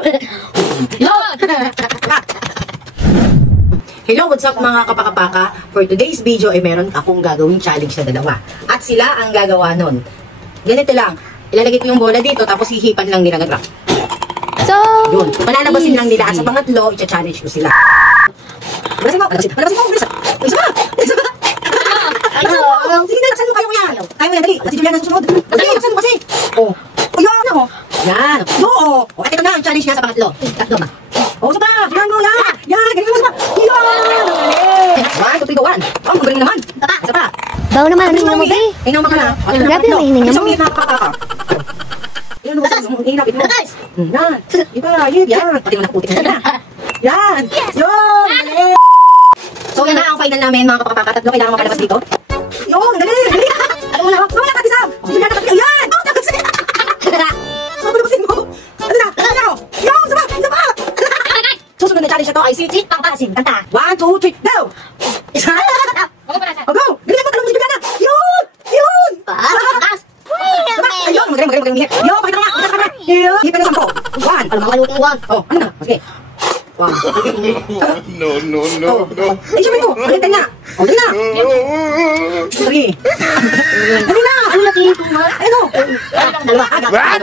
Hello, what's up mga kapakapaka? For today's video ay meron akong gagawing challenge na dalawa. At sila ang gagawa nun. Ganito lang. Ilalagay ko yung bola dito tapos hihipan lang nila ng rock. So, yun. Palalabasin lang nila at sa pangatlo, i-challenge ko sila. Palabasin mo! Palabasin mo! Isa ba? Isa ba? Sige na, laksan mo, kaya mo yan. Kaya mo yan, dali. Kasi Juliana susunod. Sige, laksan mo kasi. O, yan o. Yan. Oo. O, at ito na ang challenge niya sa pangatlo. Tatlo ba? O, isa pa. Yan mo, yan. Yan, ganyan mo, isa pa. Yan. 1, 2, 3, go, 1. Oh, magaling naman. Isa pa. baw naman, hininga mo, be. Hininga mo ka na. Grabe naman, hininga mo. Isang minute nakapaka. Yan mo, hinapit mo. Yan. Iba, yan. Pati mo nakaputik na. Yan. Yun. So, yan na ang final namin, mga kapakapaka. Tatlo, kailangan mapalabas dito. Yun, dali. Ano mo na? Mamaya, katisam. Hindi na natin. Yan. Oh, tapos. Mapalabasin mo. Ano na? Yun, sama. Susunod na challenge na to ay si Pangpasin. Kanta. 1, 2, 3, go! Isa. O, go! Ganyan mo, talong mo si Juliana. Yun! Yun! Ayun, magaling. Yun, pakita mo nga. Yun. Hipin na 10. 1. Alam mo, kalutong 1. Oh, ano na? Sige. 1. No. Ay, syempre ko. Balikan na. O, dali na. 3. Dali na. Ano na kilito mo? Ano? Dalawa.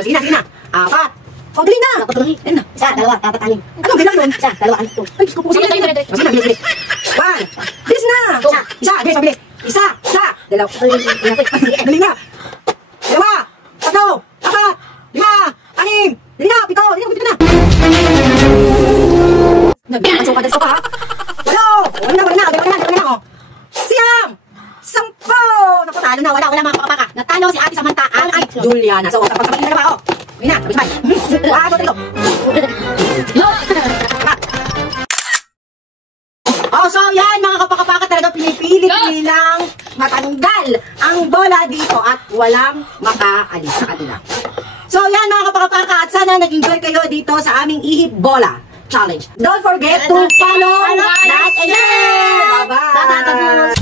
Sige na. 4. O, dali na. Dali na. Isa, dalawa, dapat anim. Ano, bilang yun? Isa, dalawa, anim. Ay, gusto ko. Sige na. Bilis. 1. Bilis na. Isa. Bilis. Isa. Dalawa. Dali na. 2. 3. 4. 5. 6. 7. Dali na. 7. Dali na. Nagpapasukan din ka, ha? Wala na. Oh. Siyam. 10. Naku, talo na. Wala mga kapapaka. Natalo si Ate Samantha at si Juliana. So, kapag kapag na ba, oh. May na. Sabay. 1, 2, 3, go. Oh, so yan mga kapakapaka, talaga pinipilit nilang matanggal ang bola dito at walang makaalis sa kanila. So yan mga kapakapaka, at sana nag-enjoy kayo dito sa aming ihip bola challenge. Don't forget to follow, like, and share! Bye-bye!